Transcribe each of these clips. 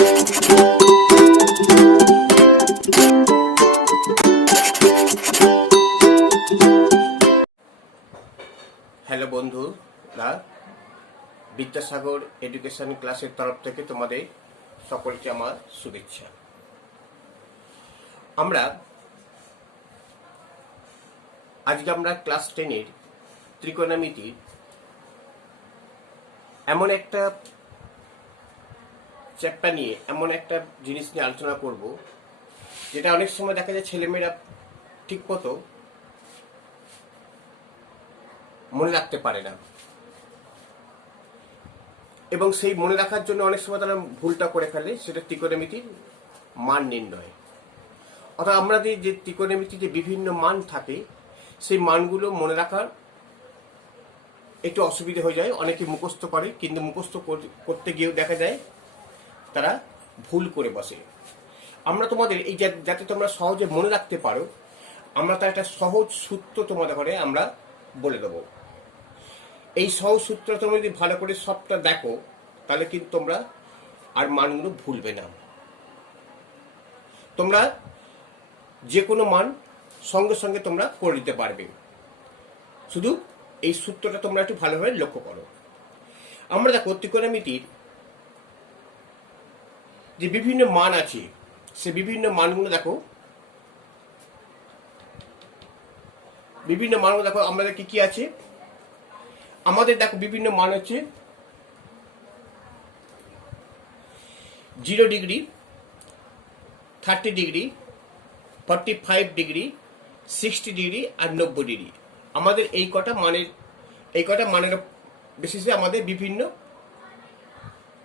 Hello বন্ধুরা, Vidyasagar education ক্লাসের তরফ থেকে তোমাদের সকলকে আমার শুভেচ্ছা। আজকে আমরা ক্লাস 10-এর ত্রিকোণমিতির এমন একটা চ্যাপ্টার নিয়ে, এমন একটা জিনিস নিয়ে আলোচনা করব যেটা অনেক সময় দেখা যায় ছেলেমেয়েরা ঠিক মতো মনে রাখতে পারে না, এবং সেই মনে রাখার জন্য অনেক সময় তারা ভুলটা করে ফেলে, সেটা ত্রিকোণমিতির মান নির্ণয়। অর্থাৎ আমাদের যে ত্রিকোণমিতির যে বিভিন্ন মান থাকে, সেই মানগুলো মনে রাখার একটু অসুবিধা হয়ে যায়। অনেকে মুখস্থ করে, কিন্তু মুখস্থ করতে গিয়েও দেখা যায় তারা ভুল করে বসে। আমরা তোমাদের এই যাতে তোমরা সহজে মনে রাখতে পারো, আমরা তার একটা সহজ সূত্র তোমাদের ঘরে আমরা বলে দেবো। এই সহজ সূত্র তোমরা যদি ভালো করে সবটা দেখো, তাহলে কিন্তু তোমরা আর মানগুলো ভুলবে না। তোমরা যে কোনো মান সঙ্গে সঙ্গে তোমরা করে দিতে পারবে। শুধু এই সূত্রটা তোমরা একটু ভালোভাবে লক্ষ্য করো। আমরা দেখো ত্রিকোণমিতির যে বিভিন্ন মান আছে, সে বিভিন্ন মানগুলো দেখো, আমাদের কি কি আছে। আমাদের দেখো বিভিন্ন মান হচ্ছে 0 ডিগ্রি, 30 ডিগ্রি, 45 ডিগ্রি, 60 ডিগ্রি আর 90 ডিগ্রি। আমাদের এই কটা মানের বেসিসে আমাদের বিভিন্ন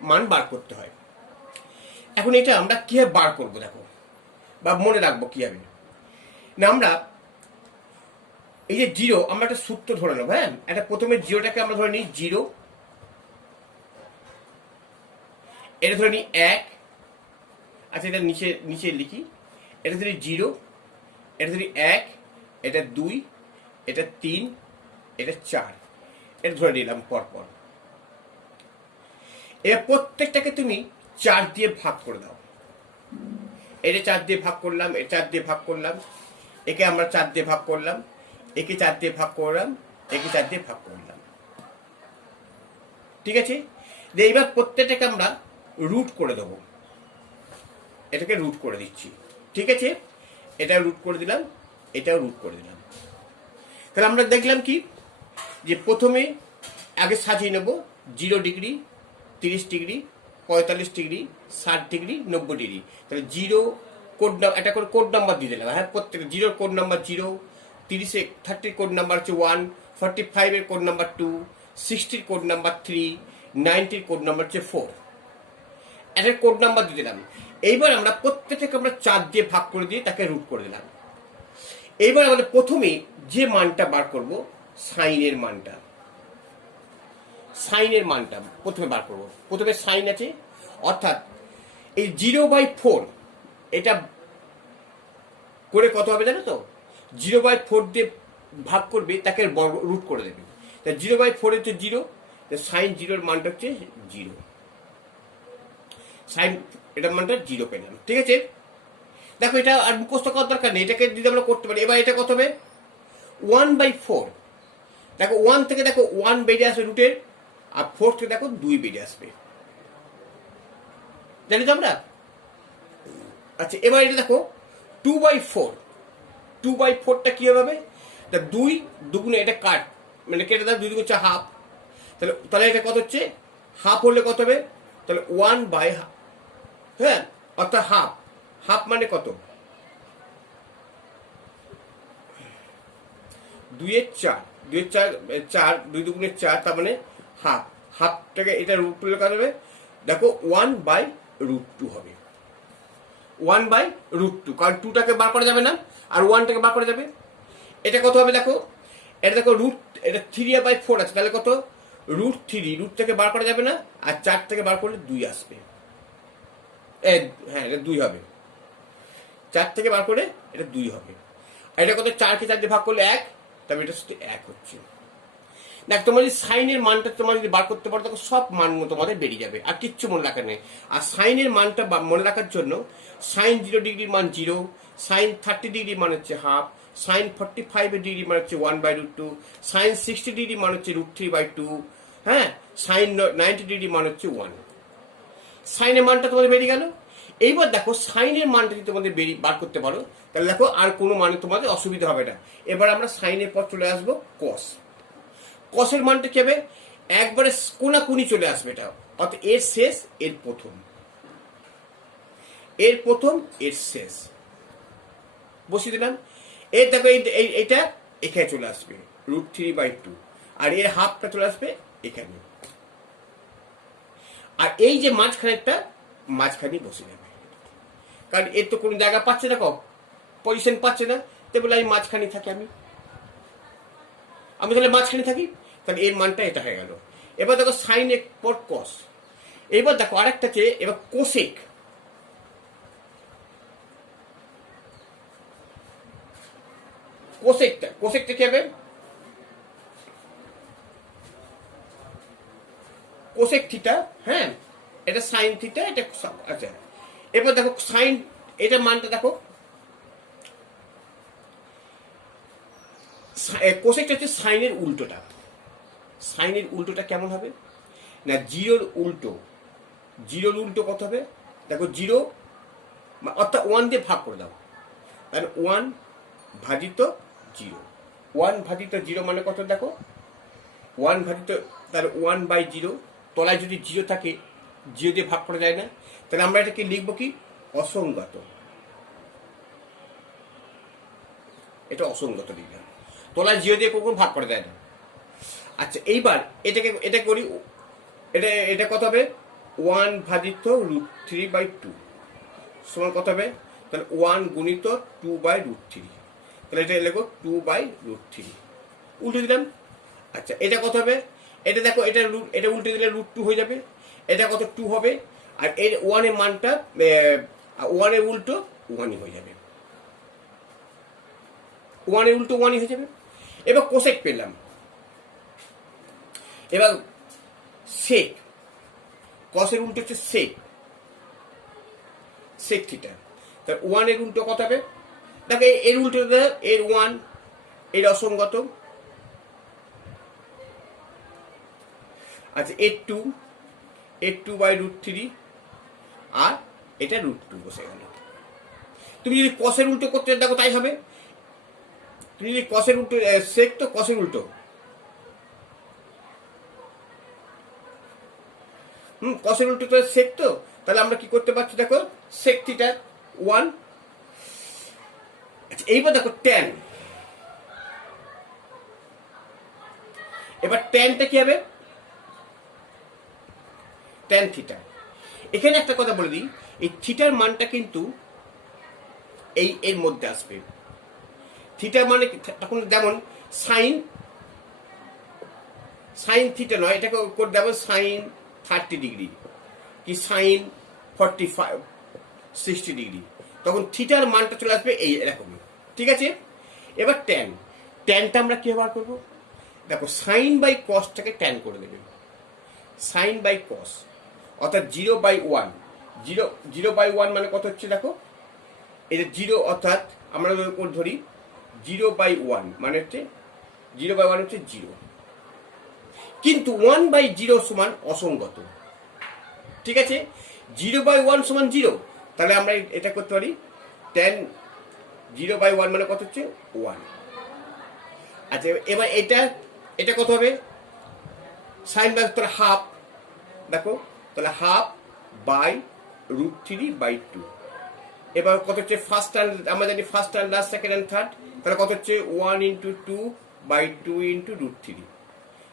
মান বার করতে হয়। এখন এটা আমরা কিভাবে বার করবো দেখো, বা মনে রাখবো কিভাবে না। আমরা এই যে 0, আমরা একটা সূত্র ধরে নেবো। হ্যাঁ, একটা প্রথমে 0টাকে আমরা ধরে নিই 0, এটা ধরে নিই 1। আচ্ছা, এটা নিচে লিখি। এটা ধরি 0, এটা ধরি 1, এটা 2, এটা 3, এটা 4, এটা ধরে নিলাম পরপর। এবার প্রত্যেকটাকে তুমি 4 দিয়ে ভাগ করে দাও। এটা 4 দিয়ে ভাগ করলাম, এটা 4 দিয়ে ভাগ করলাম, একে আমরা 4 দিয়ে ভাগ করলাম, একে 4 দিয়ে ভাগ করলাম, একে 4 দিয়ে ভাগ করলাম। ঠিক আছে, এইবার প্রত্যেকটাকে আমরা রুট করে দেবো। এটাকে রুট করে দিচ্ছি। ঠিক আছে, এটা রুট করে দিলাম, এটাও রুট করে দিলাম। তাহলে আমরা দেখলাম কি, যে প্রথমে আগে সাজিয়ে নেব 0 degree, 30 degree, 45 degree, 60 degree, 90 degree. তাহলে 0 একটা করে কোড নাম্বার দিয়ে দিলাম। হ্যাঁ, প্রত্যেকটা 0 কোড নাম্বার 0, 30 কোড নাম্বার হচ্ছে 1, 45 code number 2, 60 code number 3, 90 code number হচ্ছে 4। একটা কোড নাম্বার দিয়ে দিলাম। এইবার আমরা প্রত্যেকটাকে আমরা 4 দিয়ে ভাগ করে দিয়ে তাকে রুট করে দিলাম। এইবার আমাদের প্রথমে যে মানটা বার করব, সাইনের মানটা প্রথমে বার করব। প্রথমে সাইন আছে, অর্থাৎ এই 0/4 এটা করে কত হবে জানো তো? 0/4 দিয়ে ভাগ করবে, তাকে রুট করে দেবে। তা 0/4 হচ্ছে 0, সাইন 0-এর মানটা হচ্ছে 0। সাইন এটার মানটা 0 পেলাম। ঠিক আছে, দেখো এটা আর মুখস্থ করার দরকার নেই, এটাকে যদি আমরা করতে পারি। এবার এটা কত হবে? 1/4। দেখো 1 থেকে দেখো 1 বেরিয়ে আসবে রুটের, আর 4 থেকে দেখো 2 বেরিয়ে আসবে। জানি তো আমরা। আচ্ছা, এবার এটা দেখো 2/4। 2/4টা কি হবে? 2 দুগুণে এটা কাট, মানে কেটে দাও, 2 দুগুণ হচ্ছে হাফ। তাহলে এটা কত হচ্ছে? হাফ হলে কত হবে? তাহলে 1/2। হ্যাঁ, অর্থাৎ হাফ মানে কত? 2-এর 4, 2 দুগুণে 4, তার মানে হাফটাকে এটা রুট করলে কত হবে? দেখো 1/√2 হবে। 1/√2, কারণ 2টাকে বার করা যাবে না, আর 1টাকে বার করা যাবে। এটা কত হবে দেখো? এটা দেখো এটা 3/4 আছে, তাহলে কত? √3। রুট থেকে বার করা যাবে না, আর 4 থেকে বার করলে 2 আসবে। হ্যাঁ, এটা 2 হবে। 4 থেকে বার করে এটা 2 হবে। আর এটা কত? 4কে 4 দিয়ে ভাগ করলে 1, তবে এটা শুধু 1 হচ্ছে। দেখ তোমার যদি সাইনের মানটা তোমার যদি বার করতে পারো তখন সব মান তোমাদের বেরিয়ে যাবে, আর কিচ্ছু মনে রাখার নেই। আর সাইনের মানটা মনে রাখার জন্য সাইন 0 ডিগ্রির মান 0, সাইন 30 ডিগ্রির মান হচ্ছে হাফ, সাইন 45 ডিগ্রির মান হচ্ছে 1/√2, সাইন 60 ডিগ্রির মান হচ্ছে √3/2, হ্যাঁ, সাইন 90 ডিগ্রির মান হচ্ছে 1। সাইনের মানটা তোমাদের বেরিয়ে গেল। এইবার দেখো সাইনের মানটা যদি তোমাদের বার করতে পারো তাহলে দেখো আর কোনো মানে তোমাদের অসুবিধা হবে না। এবার আমরা সাইনের পর চলে আসবো কস। কসের মানটা কি হবে, একবারে কোনাকুনি চলে আসবে এটা, অর্থাৎ এর শেষ এর প্রথম, এর প্রথম এর শেষ বসিয়ে দিলাম। এর দেখো এইটা এখানে চলে আসবে √3/2, আর এর হাফটা চলে আসবে এখানে, আর এই যে মাঝখানেরটা মাঝখানে বসে যাবে, কারণ এর তো কোনো জায়গা পাচ্ছে না, পজিশন পাচ্ছে না, তো বলে আমি মাঝখানে থাকি, আমি তাহলে মাঝখানে থাকি, তাহলে এর মানটা এটা হয়ে গেল। এবার দেখো সাইন এর পর কস। এবার দেখো আরেকটা চেয়ে এবার কোসেক। কোসেকটা কি হবে, কোসেক থিটা, হ্যাঁ, এটা সাইন থিটা, এটা আচ্ছা। এবার দেখো সাইন, এটা মানটা দেখো, কোসেকটা হচ্ছে সাইনের উল্টোটা। সাইনের উল্টোটা কেমন হবে না, জিরোর উল্টো, জিরোর উল্টো কত হবে দেখো, 0 অর্থাৎ 1 দিয়ে ভাগ করে দাও, তাহলে 1/0, 1/0 মানে কত দেখো, 1/, তাহলে 1/0, তলায় যদি 0 থাকে 0 দিয়ে ভাগ করা যায় না, তাহলে আমরা এটাকে লিখবো কি অসংগত, এটা অসংগত লিখলাম, তলায় 0 দিয়ে কখনো ভাগ করা যায় না। আচ্ছা এইবার এটা করি, এটা কত হবে, 1/√3/2 সমান কত হবে, তাহলে 1 গুণিত 2/√3, তাহলে এটা লিখো 2/√3, উল্টে দিলাম। আচ্ছা এটা কত হবে, এটা দেখো এটা উল্টে দিলে √2 হয়ে যাবে, এটা কত 2 হবে, আর এর 1 এর মানটা 1 এর উল্টো 1ই হয়ে যাবে, 1 এর উল্টো 1ই হয়ে যাবে। এবার কোসেক পেলাম। এবার সেক, কসের উল্টো হচ্ছে সেক, সেক থিটা, তাহলে 1 এর উল্টো কত হবে, দেখো এর উল্টো এর 1, এর অসংগত, আচ্ছা এর 2/√3, আর এটা √2 বসে গেল। তুমি যদি কসের উল্টো করতে দেখো তাই হবে, তুমি যদি কসের উল্টো, সেক তো কসের উল্টো, কসের উল্টো তো সেক, তো তাহলে আমরা কি করতে পারছি দেখো, সেক থিটা 1। আচ্ছা এইবার দেখো ট্যান, এবার ট্যানটা কি হবে, ট্যান থিটা। এখানে একটা কথা বলে দিই, এই থিটার মানটা কিন্তু এই এর মধ্যে আসবে, থিটার মানে তখন যেমন সাইন থিটা নয়, এটাকে করে দেবো সাইন 30 ডিগ্রি কি সাইন 60 ডিগ্রি, তখন থিটার মানটা চলে আসবে এই এরকম, ঠিক আছে। এবার ট্যানটা আমরা কি ব্যবহার করবো, দেখো সাইন বাই কসটাকে ট্যান করে দেবে, সাইন বাই কস, অর্থাৎ 0/1, 0/1 মানে কত হচ্ছে দেখো, এটা 0, অর্থাৎ আমরা ধরি 0/1 মানে হচ্ছে 0/1 হচ্ছে 0, কিন্তু 1/0 সমান অসংগত, ঠিক আছে, 0/1 সমান 0, তাহলে আমরা এটা করতে পারি tan 0/1 মানে কত হচ্ছে 1। আচ্ছা এবার এটা কত হবে, সাইন বাই তাহলে হাফ, দেখো তাহলে ½/√3/2, এবার কত হচ্ছে ফার্স্ট টার্ম, আমরা জানি first term last second and third, তাহলে কত হচ্ছে 1 × 2/2 × √3,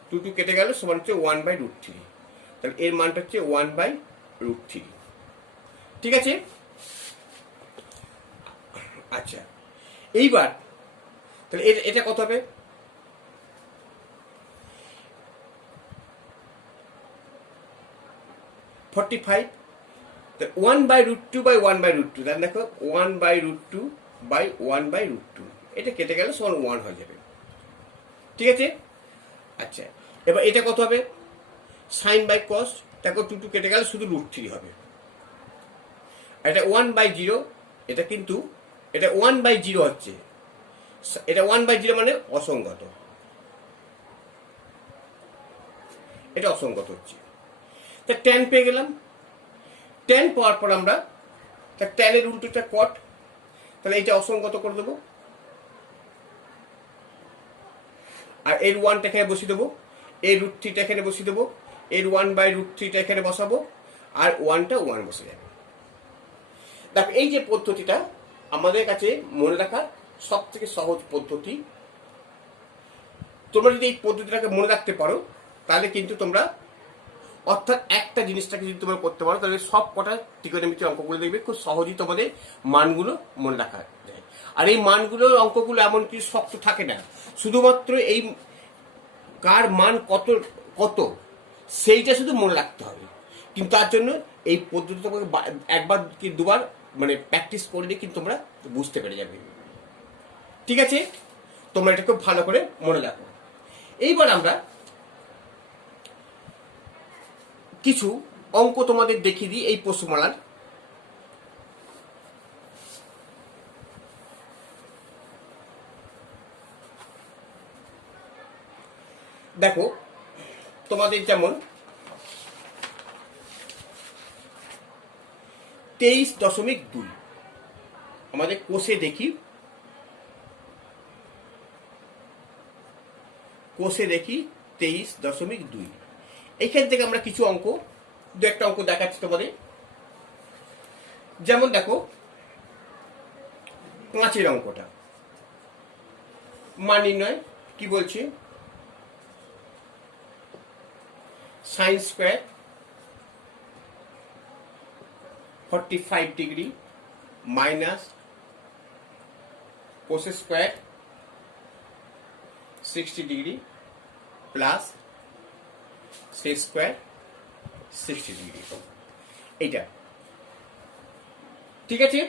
2 কেটে গেল সমান হচ্ছে 1/√3, তাহলে এর মানটা হচ্ছে 1/√3, ঠিক আছে। আচ্ছা এইবার তাহলে এটা কত হবে, 45, 1/√2/1/√2, তাহলে দেখো 1/√2/1/√2, এটা কেটে গেলে সমান 1 হয়ে যাবে, ঠিক আছে। আচ্ছা এবার এটা কত হবে, সাইন বাই কস, দেখো 2 কেটে গেলে শুধু √3 হবে। এটা 1/0, এটা কিন্তু এটা 1/0 হচ্ছে, এটা 1/0 মানে অসংগত, এটা অসংগত হচ্ছে। তা ট্যান পেয়ে গেলাম, ট্যান পাওয়ার পর আমরা ট্যানের উল্টোটা কট, তাহলে এটা অসংগত করে দেবো, আর এর 1টা এখানে বসিয়ে দেবো, এর √3টা এখানে বসিয়ে দেবো, এর 1/√3টা এখানে বসাবো, আর 1টা 1 বসে যাবে। দেখো এই যে পদ্ধতিটা আমাদের কাছে মনে রাখার সব থেকে সহজ পদ্ধতি। তোমরা যদি এই পদ্ধতিটাকে মনে রাখতে পারো তাহলে কিন্তু তোমরা, অর্থাৎ একটা জিনিসটাকে যদি তোমরা করতে পারো তাহলে সব কটা ত্রিকোণমিতির অঙ্কগুলো দেখবে খুব সহজেই তোমাদের মানগুলো মনে রাখা যায়। আর এই মানগুলোর অঙ্কগুলো এমন কিছু শক্ত থাকে না, শুধুমাত্র এই কার মান কত কত সেইটা শুধু মনে রাখতে হবে। কিন্তু তার জন্য এই পদ্ধতি তোমাকে একবার কি দুবার মানে প্র্যাকটিস করলে কিন্তু তোমরা বুঝতে পেরে যাবে। ঠিক আছে, তোমরা এটা খুব ভালো করে মনে রাখো। এইবার আমরা কিছু অঙ্ক তোমাদের দেখিয়ে দিই এই প্রশ্নমালার। দেখো তোমাদের যেমন 23.2 আমাদের কোষে দেখি, কোষে দেখি 23.2। এইখান থেকে আমরা কিছু অঙ্ক, দু একটা অঙ্ক দেখাচ্ছি তোমাদের। যেমন দেখো 5 অঙ্কটা মান নির্ণয়, কি বলছে, sine square 45 degree minus cos square 60 degree plus sec square 60 degree, এইটা ঠিক আছে।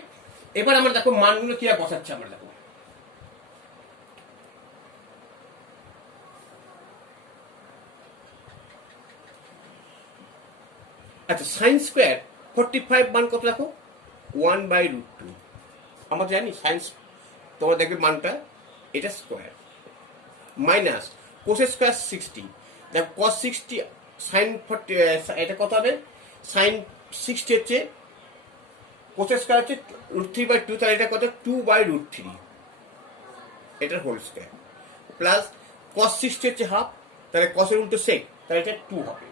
এবার আমরা দেখো মানগুলো কি বসাচ্ছে, আমরা দেখো আচ্ছা সাইন স্কোয়ার 45 মান কত দেখো 1/√2, আমরা জানি সাইন্স, তোমরা দেখবে মানটা এটা স্কোয়ার মাইনাস কোস স্কোয়ার 60, দেখো cos 60 সাইন 40, এটা কত হবে, সাইন 60 হচ্ছে কোস স্কোয়ার হচ্ছে √3/2, তাহলে এটা কত 2/√3, এটার হোল স্কোয়ার প্লাস cos 60 হচ্ছে হাফ, তাহলে কসের উল্টো সেক, তাহলে এটা 2 হবে,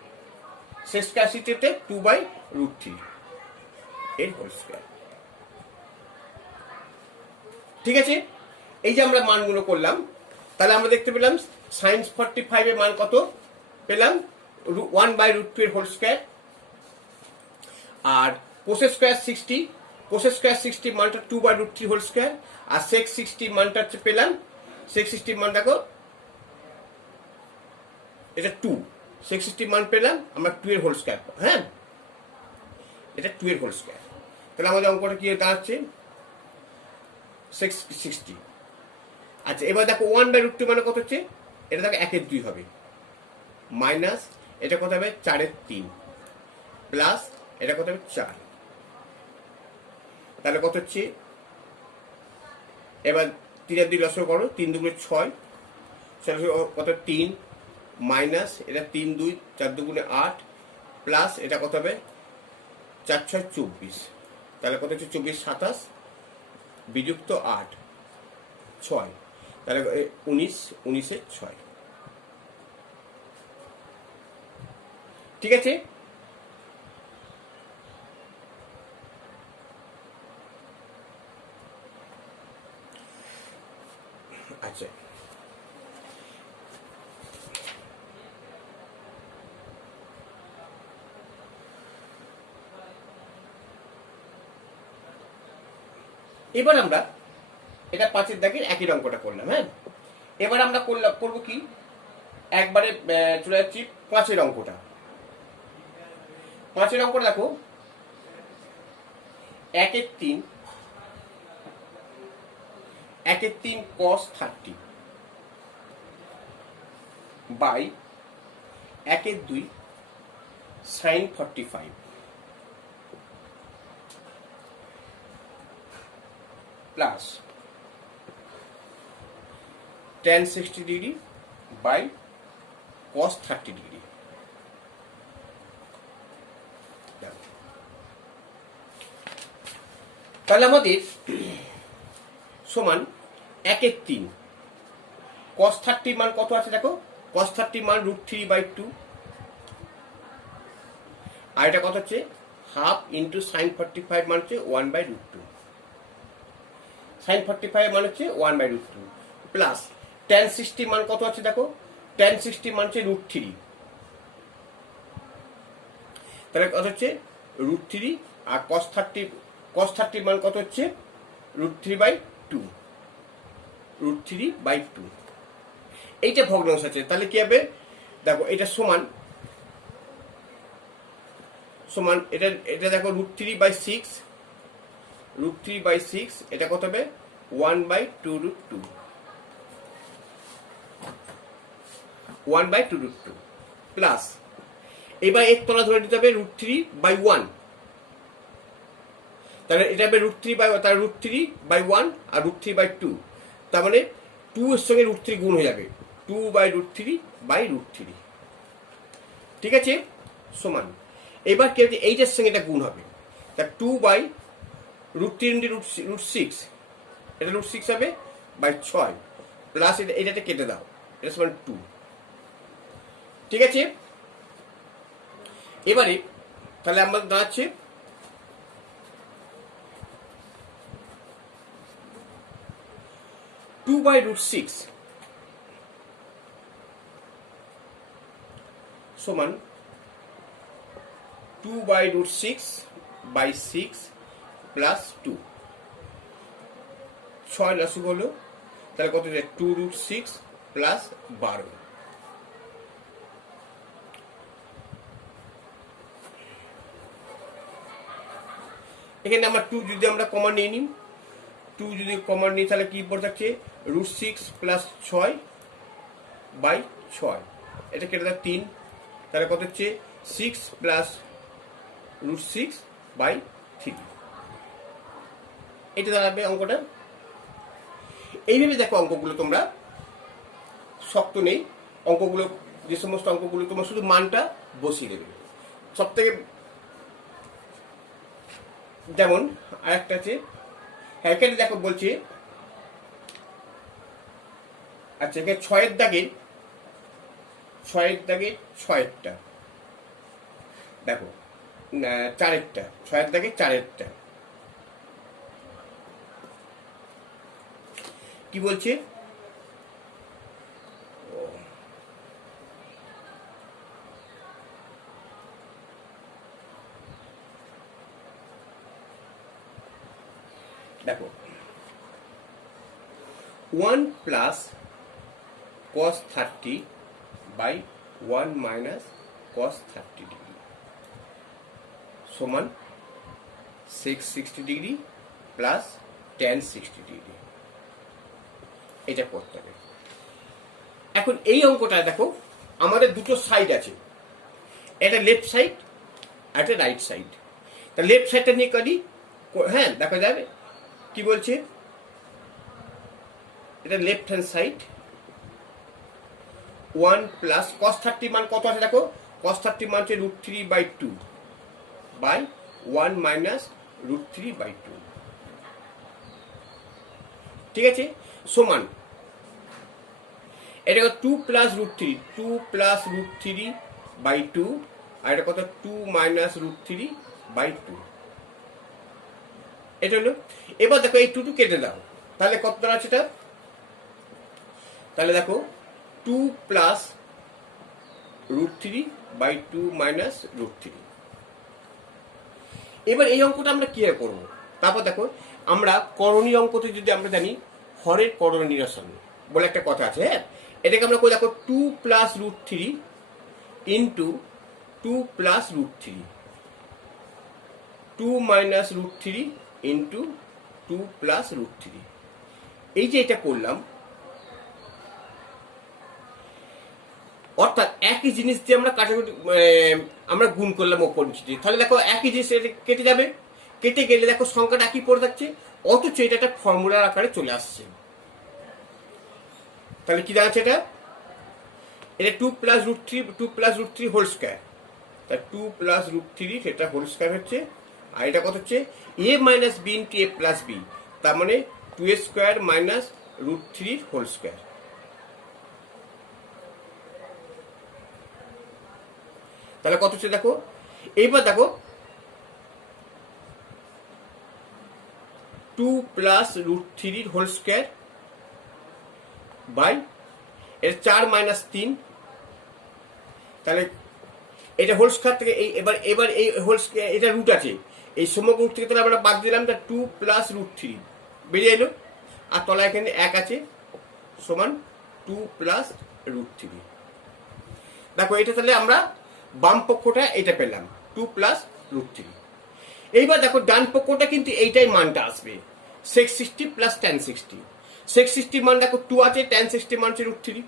সেক স্কোয়ার 60 2/√3 এর হোল স্কোয়ার। ঠিক আছে, এই যে আমরা মানগুলো করলাম, তাহলে আমরা দেখতে পেলাম সাইন 45 এর মান কত পেলাম 1/√2 এর হোল স্কোয়ার, আর কোস স্কোয়ার 60, কোস স্কোয়ার 60 মানটা 2/√3 হোল স্কোয়ার, আর সেক 60 মানটা হচ্ছে পেলাম, সেক 60 মান দেখো এটা 2, সেক 60 মান পেলাম আমরা 2 এর হোল স্কোয়ার, হ্যাঁ এটা 2 এর হোল স্কোয়ার, তাহলে আমাদের অঙ্কটা কি দাঁড়াচ্ছে 60। আচ্ছা এবার দেখো 1/√2 মানে কত হচ্ছে, এটা দেখো 1/2 হবে, মাইনাস এটা কত হবে 4/3 প্লাস এটা কত হবে 4, তাহলে কত হচ্ছে, এবার 3 লসও করো, 3 2 6, কত 3 মাইনাস এটা 3 2 4 2 8 প্লাস এটা কত হবে 4 6 24, তাহলে কত হচ্ছে 24 27 বিযুক্ত 8 6, তাহলে 19 19 6। ঠিক আছে, আচ্ছা এবার আমরা এটা 5 দাগের একই অঙ্কটা করলাম, হ্যাঁ এবার আমরা করবো কি, একবারে চলে যাচ্ছি 5 অঙ্কটা। 5 অঙ্কটা দেখো 1/3 cos 30 by 1/2 sin 45 plus tan 60 degree by cos 30 degree. তাহলে আমাদের সমান 1/3 cos 30 মান কত আছে দেখো, cos 30 মান √3/2, আর এটা কত হচ্ছে হাফ ইন্টু sin 45 মান হচ্ছে 1/√2, sin 45 মান হচ্ছে 1/√2 প্লাস tan 60 মান কত আছে দেখো, tan 60 মান হচ্ছে √3, তাহলে কত হচ্ছে √3, আর cos 30 মান কত হচ্ছে √3/2, √3/2। এইটা ভগ্নাংশ আছে, তাহলে কি হবে দেখো, এটা সমান এটা এটা দেখো √3/6, √3/6 এটা কত হবে 1/2√2, 1/2√2 প্লাস এবার এক তলা ধরে নিতে হবে √3/1, তাহলে এটা হবে √3/1 আর √3/2, তার মানে 2 এর সঙ্গে √3 গুণ হয়ে যাবে, 2/√3/√3, ঠিক আছে সমান। এবার কি হচ্ছে এইটার সঙ্গে এটা গুণ হবে, তা 2/√3 এটা √6 হবে বাই 6 প্লাস এটাতে কেটে দাও, এটা সমান 2, ঠিক আছে। এবারে তাহলে আমাদের দাঁড়াচ্ছে 2/√6 সমান 2/√6/6 প্লাস 2, 6 লসগু হলো, তাহলে কত 2√6 প্লাস 12। এখানে আমরা 2 যদি আমরা কমন নিয়ে নিই, 2 যদি কমন নিই তাহলে কি পড়ে থাকছে √6 প্লাস 6/6, এটা কেটে দেয় 3, তাহলে কত হচ্ছে 6 প্লাস √6/3, এটা দাঁড়াবে অঙ্কটা। এইভাবে দেখো অঙ্কগুলো তোমরা শক্ত নেই, অঙ্কগুলো যে সমস্ত অঙ্কগুলো তোমরা শুধু মানটা বসিয়ে দেবে। সব থেকে যেমন আরেকটা আছে, হ্যাঁ এখানে দেখো বলছে, আচ্ছা এখানে 6-এর দাগে 6-এরটা দেখো, 4-এরটা 6-এর দাগে 4-এরটা কি বলছে, দেখো 1 plus cos 30/1 minus cos 30 degree সমান 660 ডিগ্রি প্লাস tan 60 ডিগ্রি, এটা করতে হবে। এখন এই অঙ্কটা দেখো আমাদের দুটো সাইড আছে, এটা লেফট সাইড আর এটা রাইট সাইড, তা লেফট সাইডটা নিয়ে করি, হ্যাঁ দেখা যাবে কি বলছে, এটা left hand side 1 plus cos 30 মান কত আছে দেখো, cos 30 মান হচ্ছে √3/2/1 মাইনাস √3/2, ঠিক আছে সমান এটা 2 প্লাস √3/2 আর এটা কত 2 মাইনাস √3/2, এটা হলো। এবার দেখো এই 2 কেটে দাও, তাহলে কত দাঁড়াচ্ছে এটা, তাহলে দেখো 2 প্লাস √3/2 মাইনাস √3। এবার এই অঙ্কটা আমরা কিভাবে করবো, তারপর দেখো আমরা করণীয় অঙ্কতে যদি আমরা জানি হরের করণ নিরসন বলে একটা কথা আছে, হ্যাঁ এটাকে আমরা করি দেখো 2 plus √3 into 2 plus √3, 2 minus √3 into 2 plus √3, এই যে এটা করলাম, অর্থাৎ একই জিনিস দিয়ে আমরা কাটাকুটি আমরা গুণ করলাম ওপর নিচে দিয়ে, তাহলে দেখো একই জিনিস কেটে যাবে, কেটে গেলে দেখো সংখ্যাটা একই পড়ে থাকছে, অথচ এটা একটা ফর্মুলার আকারে চলে আসছে। তাহলে কি দাঁড়াচ্ছে এটা? এটা 2 plus root three whole square, তা 2 প্লাস রুট থ্রি সেটা হোল স্কোয়ার হচ্ছে। আর এটা কত হচ্ছে? A minus b into a plus b, তার মানে 2a square minus root three whole square. তাহলে কত হচ্ছে দেখো, এইবার দেখো 2 plus root three whole square by এর 4 মাইনাস 3, তাহলে এটা হোল স্কোয়ার থেকে এই এবার এবার এই হোল স্কোয়ার এটা রুট আছে, এই সমগ্র রুট থেকে তাহলে আমরা বাদ দিলাম, তা 2 প্লাস রুট থ্রি বেরিয়ে এলো, আর তলা এখানে 1 আছে সমান 2 প্লাস রুট থ্রি। দেখো এটা তাহলে আমরা বাম পক্ষটা এটা পেলাম 2 প্লাস রুট থ্রি। এইবার দেখো ডান পক্ষটা কিন্তু এইটাই মানটা আসবে, sec 60 প্লাস tan 60। sec 60 মান দেখো 2 আছে, tan 60 মান হচ্ছে রুট থ্রি,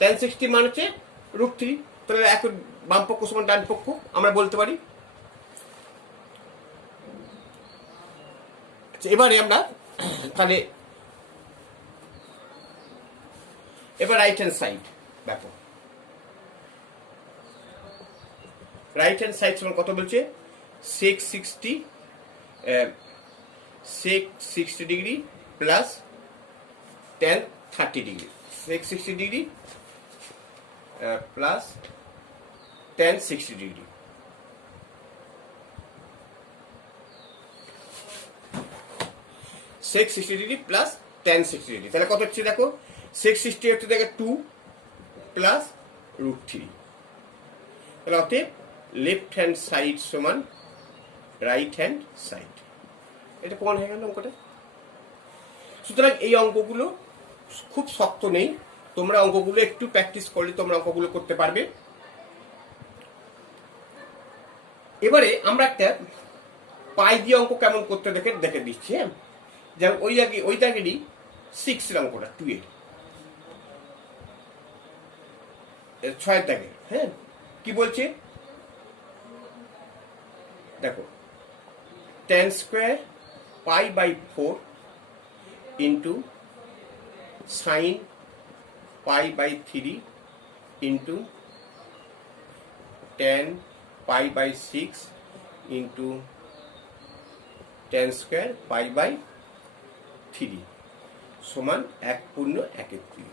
tan 60 মান হচ্ছে রুট থ্রি। তাহলে এখন বাম পক্ষ সমান ডান পক্ষ আমরা বলতে পারি। এবারে আমরা তাহলে এবার রাইট হ্যান্ড সাইড দেখো, রাইট হ্যান্ড সাইড সমান কত বলছে? sec 60 degree plus tan 30 degree, sec 60 degree plus tan 60 degree. sec 60 degree plus tan 60 degree, তাহলে কত হচ্ছে দেখো, sec 60 হচ্ছে দেখো 2 প্লাস রুট থ্রি, তাহলে অতএব লেফট হ্যান্ড সাইড সমান রাইট হ্যান্ড সাইড। এটা প্রমাণ হয়ে গেল অঙ্কটা। সুতরাং এই অঙ্কগুলো খুব শক্ত নেই, তোমরা অঙ্কগুলো একটু প্র্যাকটিস করলে তোমরা অঙ্কগুলো করতে পারবে। এবারে আমরা একটা পাই দিয়ে অঙ্ক কেমন করতে দেখে দিচ্ছি। হ্যাঁ, যেমন ওই দাগেরই 6 এর অঙ্কটা 2 এর 6 দাগে। হ্যাঁ, কি বলছে দেখো, tan square pi by 4 into sine pi by 3 into tan pi by 6 into tan square pi by 3 সমান 1/1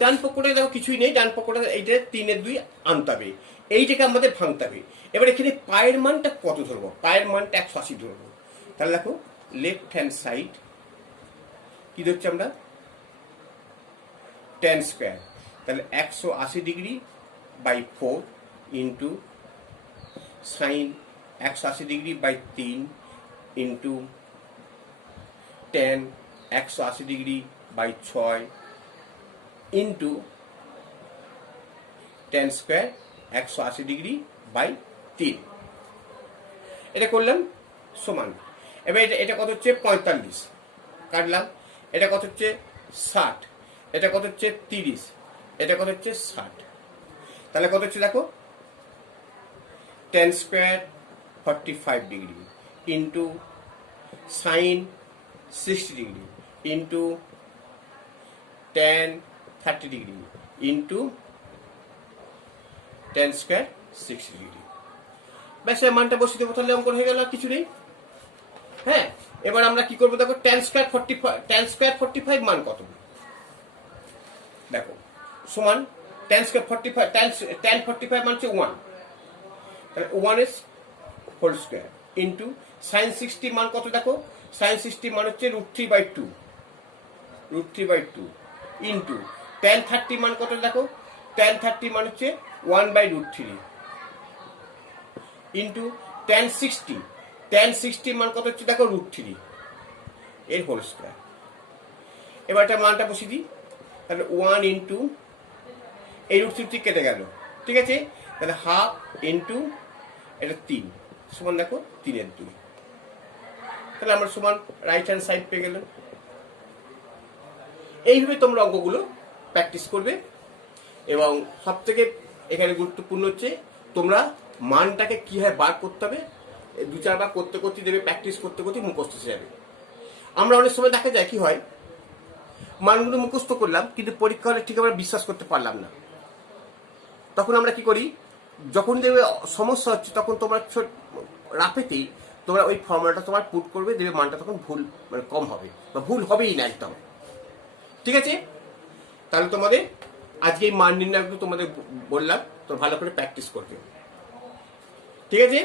ডান পক্ষটা দেখো কিছুই নেই, ডান পক্ষটা এইটা 3/2 আনতে হবে, এইটাকে আমাদের ভাঙতে হবে। এবার এখানে পায়ের মানটা কত ধরবো? পায়ের মানটা 180 ধরবো। তাহলে দেখো লেফট হ্যান্ড সাইড কি ধরছি আমরা? tan স্কোয়ার, তাহলে 180 degree by 4 into sine 180 degree by 3 into tan 180 degree by 6 into tan square 180 degree by 3। এটা করলাম সমান। এবার এটা কত হচ্ছে? 45 কাটলাম। এটা কত হচ্ছে? 60। এটা কত হচ্ছে? 30। এটা কত হচ্ছে? 60। তাহলে কত হচ্ছে দেখো, tan square 45 degree into sign 60 degree into tan 30 degree into tan square 60 degree. ব্যাস এর মানটা বসিয়ে দেবো, তাহলে অঙ্কন হয়ে গেল, আর কিছু নেই। হ্যাঁ, এবার আমরা কি করবো দেখো, tan স্কোয়ার 45 মান কত দেখো, সমান tan স্কোয়ার 45, tan 45 মান হচ্ছে 1, তাহলে 1 এর হোল স্কোয়ার ইন্টু সাইন 60 মান কত দেখো, সাইন 60 মান হচ্ছে √3/2 ইন্টু tan 30 মান কত দেখো, tan 30 মান হচ্ছে 1/√3 ইন্টু tan 60 মান কত হচ্ছে দেখো, √3 এর হোল স্কোয়ার। এবার এটা মানটা বসিয়ে দিই, তাহলে 1 ইন্টু এই √3 কেটে গেল, ঠিক আছে, তাহলে হাফ ইন্টু এটা 3 সমান দেখো 3/2। তাহলে আমরা সমান রাইট হ্যান্ড সাইড পেয়ে গেলাম। এইভাবে তোমরা অঙ্কগুলো প্র্যাকটিস করবে। এবং সব থেকে এখানে গুরুত্বপূর্ণ হচ্ছে তোমরা মানটাকে কীভাবে বার করতে হবে, 2-4 বার করতে করতে দেবে, প্র্যাকটিস করতে করতে মুখস্থ হয়ে যাবে। আমরা অনেক সময় দেখা যায় কি হয়, মানগুলো মুখস্থ করলাম কিন্তু পরীক্ষা হলে ঠিক আমরা বিশ্বাস করতে পারলাম না। তখন আমরা কি করি, যখন দেখবে সমস্যা হচ্ছে তখন তোমরা রাফেতেই তোমরা ওই ফর্মুলাটা তোমার পুট করবে, দেবে মানটা তখন ভুল মানে কম হবে বা ভুল হবেই না একদম। ঠিক আছে, তাহলে তোমাদের আজকে এই মান নির্ণয়গুলো তোমাদের বললাম, তো ভালো করে প্র্যাকটিস করবে। ঠিক আছে।